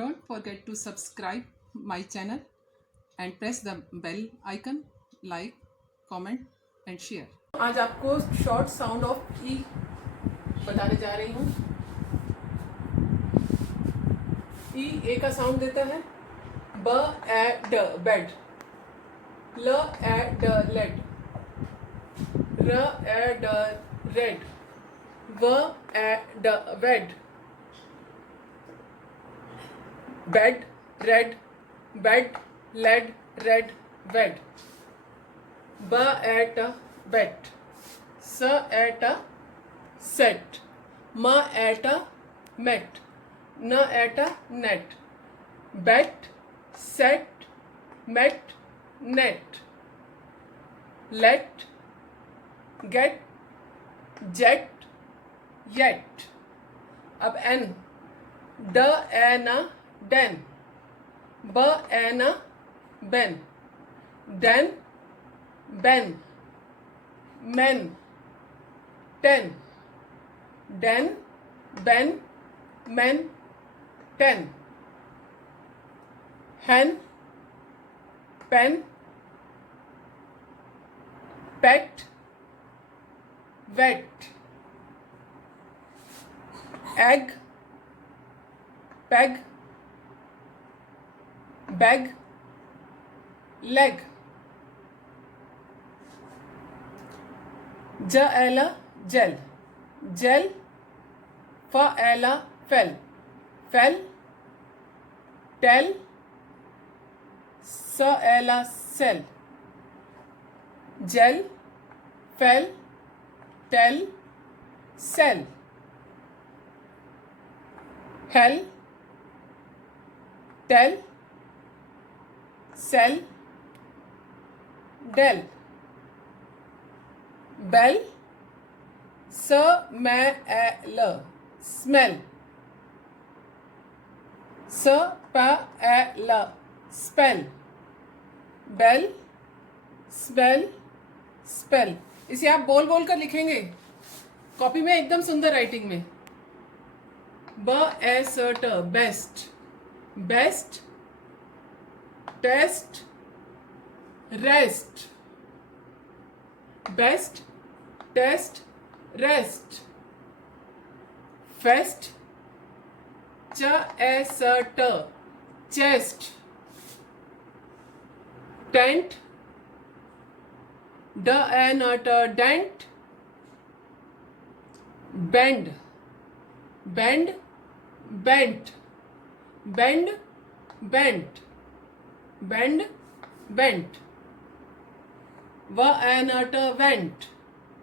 Don't forget to subscribe my channel and press the bell icon, like, comment and share. आज आपको short sound of ई बताने जा रही हूँ। ई ए का साउंड देता है ब ए ड बेड, ल ए ड लेड, र ए ड रेड, व ए ड wed, bed red bed led red wed, ब एट बेट, स एट सेट, म एट मेट, न एट net, bet set met net, let get jet yet. अब एन, ड एन डेन, ब एन Ben, den Ben, men ten, den Ben men ten, hen pen pet wet, egg peg bag leg, ज एला जेल, जेल फ एला फेल, फेल टेल, स एला sell, jell fell tell sell, hell tell sell dell, bell स मै ए ल smell, स प ए ल स्पेल, बेल स्मेल स्पेल। इसे आप बोल बोल कर लिखेंगे कॉपी में एकदम सुंदर राइटिंग में। ब ए स ट best, best test rest, best test rest, fest च ए स ट चेस्ट, टेंट ड ए न ट dent, bend bend bent, bend bent, bend bent, व ए न ट went,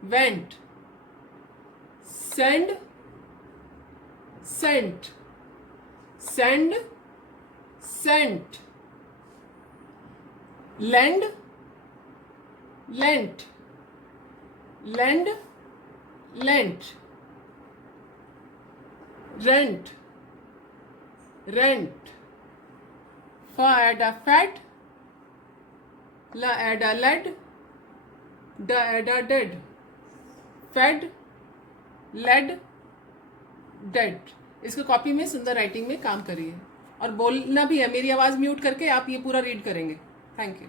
went, send sent, send sent, lend lent, lend lent, rent rent, फ एड अ फैट, ल एड अ लेड, ड एड अ डेड, फेड लेड डेड। इसको कॉपी में सुंदर राइटिंग में काम करिए और बोलना भी है। मेरी आवाज़ म्यूट करके आप ये पूरा रीड करेंगे। Thank you.